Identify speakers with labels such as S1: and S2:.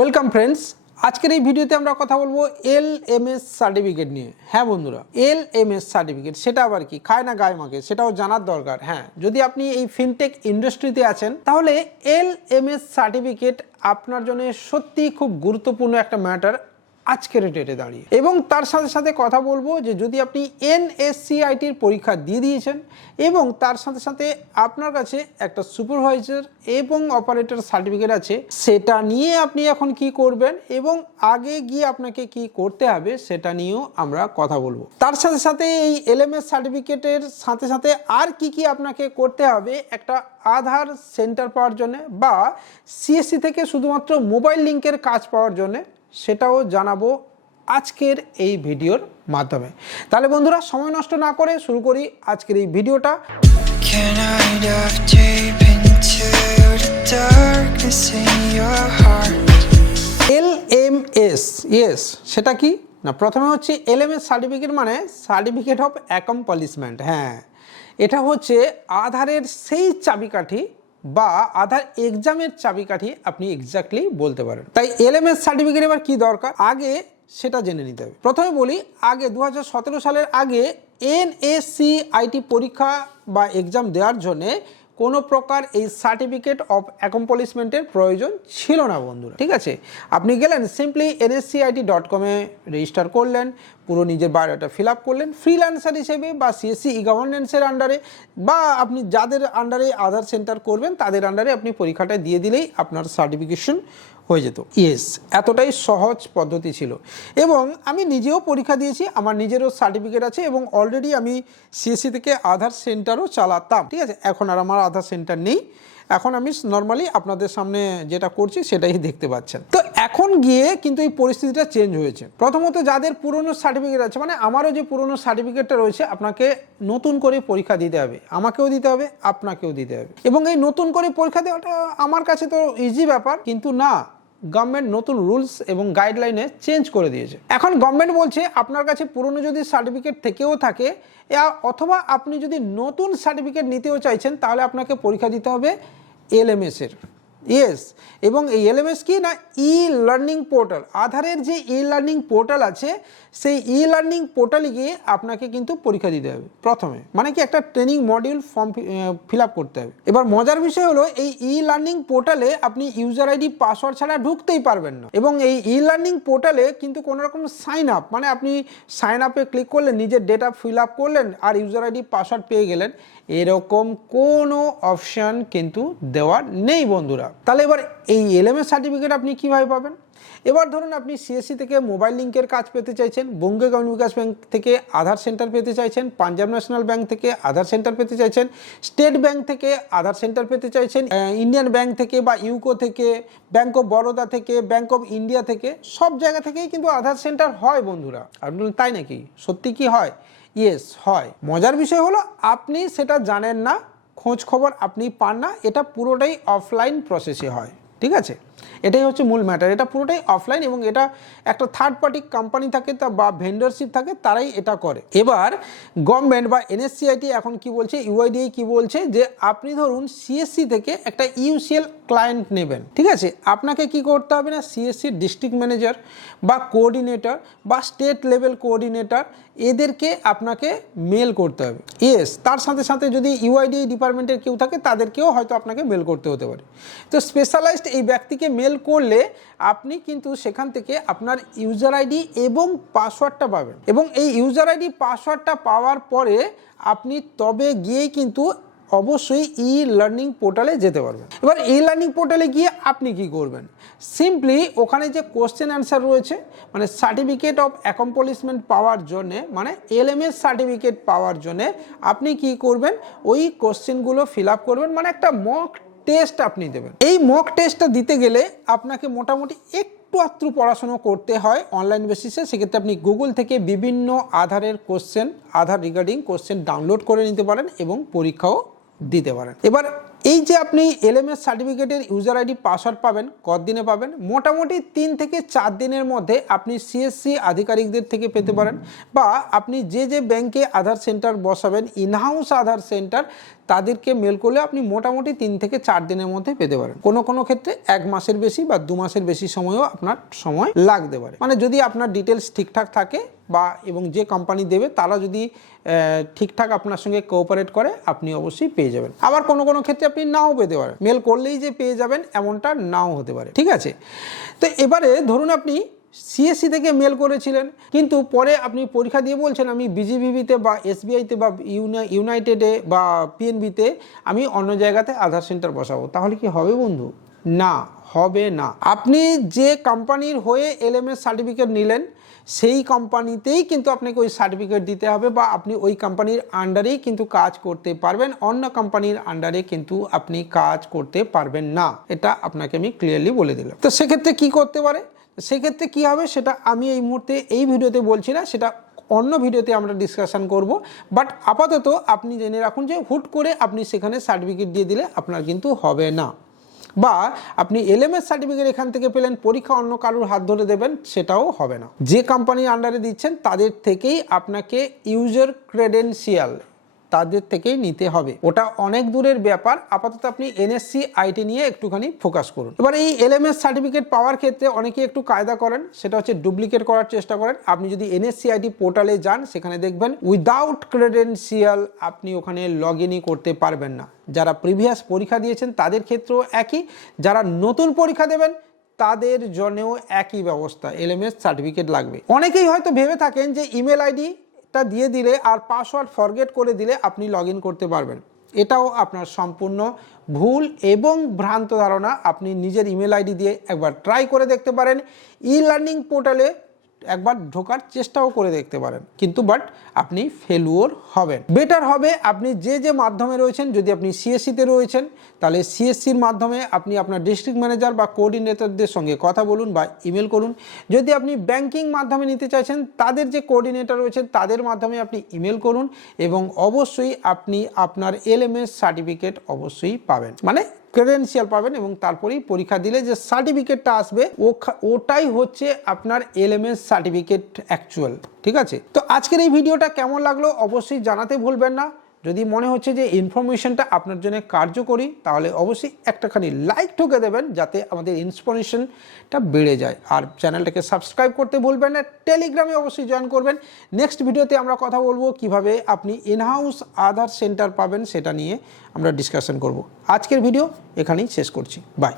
S1: Welcome friends, আজকের এই ভিডিওতে আমরা কথা বলব এল এম এস সার্টিফিকেট নিয়ে। হ্যাঁ বন্ধুরা, এল এম এস সার্টিফিকেট, সেটা আবার কি? খায় না গায়ে মাকে, সেটাও জানার দরকার। হ্যাঁ যদি আপনি এই ফিনটেক ইন্ডাস্ট্রিতে আছেন, তাহলে এল এম এস সার্টিফিকেট আপনার জন্য সত্যি খুব গুরুত্বপূর্ণ একটা ম্যাটার। আজকের ডেটে দাঁড়িয়ে। এবং তার সাথে সাথে কথা বলব যে যদি আপনি এনএসসিআইটির পরীক্ষা দিয়ে দিয়েছেন এবং তার সাথে সাথে আপনার কাছে একটা সুপারভাইজার এবং অপারেটর সার্টিফিকেট আছে, সেটা নিয়ে আপনি এখন কি করবেন এবং আগে গিয়ে আপনাকে কি করতে হবে সেটা নিয়েও আমরা কথা বলব। তার সাথে সাথে এই এলএমএস সার্টিফিকেটের সাথে সাথে আর কি কি আপনাকে করতে হবে একটা আধার সেন্টার পাওয়ার জন্য বা সিএসসি থেকে শুধুমাত্র মোবাইল লিঙ্কের কাজ পাওয়ার জন্য সেটাও জানাব আজকের এই ভিডিওর মাধ্যমে। তাহলে বন্ধুরা সময় নষ্ট না করে শুরু করি আজকের এই ভিডিওটা? এল এম এস ইয়েস সেটা কি? না প্রথমে হচ্ছে এল এম এস সার্টিফিকেট মানে সার্টিফিকেট অফ অ্যাকম্পলিশমেন্ট হ্যাঁ। এটা হচ্ছে আধারের সেই চাবিকাঠি বা আধার এক্সামের চাবিকাঠি আপনি এক্স্যাক্টলি বলতে পারেন। তাই এল এম সার্টিফিকেট এবার কি দরকার? আগে সেটা জেনে নিতে হবে। প্রথমে বলি, আগে দু হাজার সতেরো সালের আগে এনএসসি আইটি পরীক্ষা বা এক্সাম দেওয়ার জন্যে কোনো প্রকার এই সার্টিফিকেট অফ অ্যাকম্পলিশমেন্টের প্রয়োজন ছিল না বন্ধুরা। ঠিক আছে? আপনি গেলেন সিম্পলি এনএসসিআইটি ডট কমে রেজিস্টার করলেন পুরো নিজের বায়োডাটা ফিল আপ করলেন ফ্রিল্যান্সার হিসেবে বা সিএসসি ই গভর্নেন্সের আন্ডারে বা আপনি যাদের আন্ডারে আধার সেন্টার করবেন, তাদের আন্ডারে আপনি পরীক্ষাটা দিয়ে দিলেই আপনার সার্টিফিকেশন হয়ে যেত। ইয়েস, এতটাই সহজ পদ্ধতি ছিল। এবং আমি নিজেও পরীক্ষা দিয়েছি, আমার নিজেরও সার্টিফিকেট আছে এবং অলরেডি আমি সিএসসি থেকে আধার সেন্টারও চালাতাম। ঠিক আছে, এখন আর আমার আধার সেন্টার নেই। এখন আমি নর্মালি আপনাদের সামনে যেটা করছি সেটাই দেখতে পাচ্ছেন। তো এখন গিয়ে কিন্তু এই পরিস্থিতিটা চেঞ্জ হয়েছে। প্রথমত যাদের পুরনো সার্টিফিকেট আছে মানে আমারও যে পুরনো সার্টিফিকেটটা রয়েছে, আপনাকে নতুন করে পরীক্ষা দিতে হবে। আমাকেও দিতে হবে, আপনাকেও দিতে হবে। এবং এই নতুন করে পরীক্ষা দেওয়াটা আমার কাছে তো ইজি ব্যাপার, কিন্তু না গভর্নমেন্ট নতুন রুলস এবং গাইডলাইনে চেঞ্জ করে দিয়েছে। এখন গভর্নমেন্ট বলছে, আপনার কাছে পুরনো যদি সার্টিফিকেট থেকেও থাকে অথবা আপনি যদি নতুন সার্টিফিকেট নিতেও চাইছেন, তাহলে আপনাকে পরীক্ষা দিতে হবে। এলএমএস এর ইয়েস এবং এই এলএমএস কি না ই লার্নিং পোর্টাল আধারের যে ই লার্নিং পোর্টাল আছে, সেই ই লার্নিং পোর্টালে গিয়ে আপনাকে কিন্তু পরীক্ষা দিতে হবে প্রথমে। মানে কি একটা training module form fill up করতে হবে। এবার মজার বিষয় হলো, এই ই লার্নিং পোর্টালে আপনি ইউজার আইডি পাসওয়ার্ড ছাড়া ঢুকতেই পারবেন না। এবং এই ই লার্নিং পোর্টালে কিন্তু কোনো রকম সাইন আপ মানে আপনি সাইন আপে ক্লিক করলেন, নিজের ডেটা ফিল আপ করলেন, আর ইউজার আইডি পাসওয়ার্ড পেয়ে গেলেন, এরকম কোনো অপশান কিন্তু দেওয়া নেই বন্ধুরা। তাহলে এবার এই এলএমএস সার্টিফিকেট আপনি কীভাবে পাবেন? এবার ধরুন আপনি সিএসসি থেকে মোবাইল লিঙ্কের কাজ পেতে চাইছেন বঙ্গে গ্রামীণ বিকাশ ব্যাংক থেকে আধার সেন্টার পেতে চাইছেন, পাঞ্জাব ন্যাশনাল ব্যাংক থেকে আধার সেন্টার পেতে চাইছেন স্টেট ব্যাংক থেকে আধার সেন্টার পেতে চাইছেন ইন্ডিয়ান ব্যাংক থেকে বা ইউকো থেকে ব্যাংক অফ বরোদা থেকে ব্যাংক অফ ইন্ডিয়া থেকে, সব জায়গা থেকেই কিন্তু আধার সেন্টার হয় বন্ধুরা। আপনি তাই নাকি? সত্যি কি হয়? ইয়েস হয়। মজার বিষয় হলো, আপনি সেটা জানেন না খোঁজ খবর আপনি পান না এটা পুরোটাই অফলাইন প্রসেসে হয়। ঠিক আছে? এটাই হচ্ছে মূল ম্যাটার এটা পুরোটাই অফলাইন এবং এটা একটা থার্ড পার্টি কোম্পানি থাকে তা বা ভেন্ডরশিপ থাকে, তারাই এটা করে। এবার গভর্নমেন্ট বা এনএসসিআইটি এখন কি বলছে ইউআইডিআই কি বলছে যে আপনি ধরুন সিএসসি থেকে একটা ইউসিএল ক্লায়েন্ট নেবেন, ঠিক আছে? আপনাকে কি করতে হবে না সিএসসি ডিস্ট্রিক্ট ম্যানেজার বা কোঅর্ডিনেটর বা স্টেট লেভেল কোঅর্ডিনেটর এদেরকে আপনাকে মেল করতে হবে। ইয়েস তার সাথে সাথে যদি ইউআইডিআই ডিপার্টমেন্টের কেউ থাকে, তাদেরকেও হয়তো আপনাকে মেল করতে হতে পারে। তো স্পেশালাইজড এই ব্যক্তিকে মেল করলে আপনি কিন্তু সেখান থেকে আপনার ইউজার আইডি এবং পাসওয়ার্ডটা পাবেন। এবং এই ইউজার আইডি পাসওয়ার্ডটা পাওয়ার পরে আপনি তবে গিয়েই কিন্তু অবশ্যই ই লার্নিং পোর্টালে যেতে পারবেন। এবার ই লার্নিং পোর্টালে গিয়ে আপনি কি করবেন? সিম্পলি ওখানে যে কোশ্চেন অ্যান্সার রয়েছে মানে সার্টিফিকেট অফ অ্যাকম্পলিশমেন্ট পাওয়ার জন্যে মানে এলএমএস সার্টিফিকেট পাওয়ার জন্যে আপনি কি করবেন? ওই কোশ্চেনগুলো ফিল আপ করবেন মানে একটা মক টেস্ট আপনি দেবেন। এই মক টেস্টটা দিতে গেলে আপনাকে মোটামুটি একটু আত্রু পড়াশুনো করতে হয় অনলাইন বেসিসে সেক্ষেত্রে আপনি গুগল থেকে বিভিন্ন আধারের question Aadhaar regarding question download করে নিতে পারেন এবং পরীক্ষাও দিতে পারেন। এবার এই যে আপনি এলএমএস সার্টিফিকেটের ইউজার আইডি পাসওয়ার্ড পাবেন, কতদিনে পাবেন? মোটামুটি তিন থেকে চার দিনের মধ্যে আপনি সিএসসি আধিকারিকদের থেকে পেতে পারেন। বা আপনি যে যে ব্যাংকে আধার সেন্টার বসাবেন ইনহাউস আধার সেন্টার তাদেরকে মেল করলে আপনি মোটামুটি তিন থেকে চার দিনের মধ্যে পেতে পারেন। কোনো কোনো ক্ষেত্রে এক মাসের বেশি বা দু মাসের বেশি সময়ও আপনার সময় লাগতে পারে। মানে যদি আপনার ডিটেলস ঠিকঠাক থাকে বা এবং যে কোম্পানি দেবে, তারা যদি ঠিকঠাক আপনার সঙ্গে কোঅপারেট করে, আপনি অবশ্যই পেয়ে যাবেন। আবার কোনো কোনো ক্ষেত্রে আপনি নাও পেতে পারেন। মেল করলেই যে পেয়ে যাবেন, এমনটা নাও হতে পারে। ঠিক আছে? তো এবারে ধরুন আপনি সিএসসি থেকে মেল করেছিলেন, কিন্তু পরে আপনি পরীক্ষা দিয়ে বলছেন, আমি বিজিবিবিতে বা এসবিআইতে বা ইউনা ইউনাইটেডে বা পিএনবিতে আমি অন্য জায়গাতে আধার সেন্টার বসাবো। তাহলে কি হবে বন্ধু? না, হবে না। আপনি যে কোম্পানির হয়ে এলএমএস সার্টিফিকেট নিলেন, সেই কোম্পানিতেই কিন্তু আপনাকে ওই সার্টিফিকেট দিতে হবে বা আপনি ওই কোম্পানির আন্ডারেই কিন্তু কাজ করতে পারবেন, অন্য কোম্পানির আন্ডারে কিন্তু আপনি কাজ করতে পারবেন না। এটা আপনাকে আমি ক্লিয়ারলি বলে দিলাম। তো সেক্ষেত্রে কি করতে পারে? সেক্ষেত্রে কি হবে সেটা আমি এই মুহূর্তে এই ভিডিওতে বলছি না, সেটা অন্য ভিডিওতে আমরা ডিসকাশন করব। বাট আপাতত আপনি জেনে রাখুন যে হুট করে আপনি সেখানে সার্টিফিকেট দিয়ে দিলে আপনার কিন্তু হবে না। বা আপনি এলএমএস সার্টিফিকেট এখান থেকে পেলেন, পরীক্ষা অন্য কারোর হাত ধরে দেবেন, সেটাও হবে না। যে কোম্পানির আন্ডারে দিচ্ছেন, তাদের থেকেই আপনাকে ইউজার ক্রেডেন্সিয়াল তাদের থেকেই নিতে হবে। ওটা অনেক দূরের ব্যাপার। আপাতত আপনি এনএসসি আইটি নিয়ে একটুখানি ফোকাস করুন। এবার এই এলএমএস সার্টিফিকেট পাওয়ার ক্ষেত্রে অনেকে একটু কায়দা করেন। সেটা হচ্ছে ডুপ্লিকেট করার চেষ্টা করেন। আপনি যদি এনএসসি আইটি পোর্টালে যান, সেখানে দেখবেন উইদাউট ক্রেডেন্সিয়াল আপনি ওখানে লগ ইনই করতে পারবেন না। যারা প্রিভিয়াস পরীক্ষা দিয়েছেন, তাদের ক্ষেত্রেও একই। যারা নতুন পরীক্ষা দেবেন, তাদের জন্যও একই ব্যবস্থা। এলএমএস সার্টিফিকেট লাগবে। অনেকেই হয়তো ভেবে থাকেন যে ইমেল আইডি টা দিয়ে দিলে আর পাসওয়ার্ড ফরগেট করে দিলে আপনি লগ করতে পারবেন। এটাও আপনার সম্পূর্ণ ভুল এবং ভ্রান্ত ধারণা। আপনি নিজের ইমেল আইডি দিয়ে একবার ট্রাই করে দেখতে পারেন। ই লার্নিং পোর্টালে একবার ঢোকার চেষ্টাও করে দেখতে পারেন। কিন্তু বাট আপনি ফেলুয়োর হবেন। বেটার হবে আপনি যে যে মাধ্যমে রয়েছেন, যদি আপনি সিএসসিতে রয়েছেন, তাহলে সিএসসির মাধ্যমে আপনি আপনার ডিস্ট্রিক্ট ম্যানেজার বা কোঅর্ডিনেটরদের সঙ্গে কথা বলুন বা ইমেল করুন। যদি আপনি ব্যাংকিং মাধ্যমে নিতে চাইছেন, তাদের যে কোঅর্ডিনেটর রয়েছেন তাদের মাধ্যমে আপনি ইমেল করুন এবং অবশ্যই আপনি আপনার এলএমএস সার্টিফিকেট অবশ্যই পাবেন। মানে ক্রেডেন্সিয়াল পাবেন এবং তারপরেই পরীক্ষা দিলে যে সার্টিফিকেটটা আসবে ওটাই হচ্ছে আপনার এলএমএস সার্টিফিকেট অ্যাকচুয়াল ঠিক আছে? তো আজকের এই ভিডিওটা কেমন লাগল অবশ্যই জানাতে ভুলবেন না। যদি মনে হচ্ছে যে ইনফরমেশনটা আপনার জন্য কার্যকরী, তাহলে অবশ্যই একটাখানি লাইক ঠুকে দেবেন যাতে আমাদের ইন্সপিরেশনটা বেড়ে যায়। আর চ্যানেলটাকে সাবস্ক্রাইব করতে ভুলবেন না টেলিগ্রামে অবশ্যই জয়েন করবেন। নেক্সট ভিডিওতে আমরা কথা বলব কীভাবে আপনি ইনহাউস আধার সেন্টার পাবেন, সেটা নিয়ে আমরা ডিসকাশন করব। আজকের ভিডিও এখানেই শেষ করছি। বাই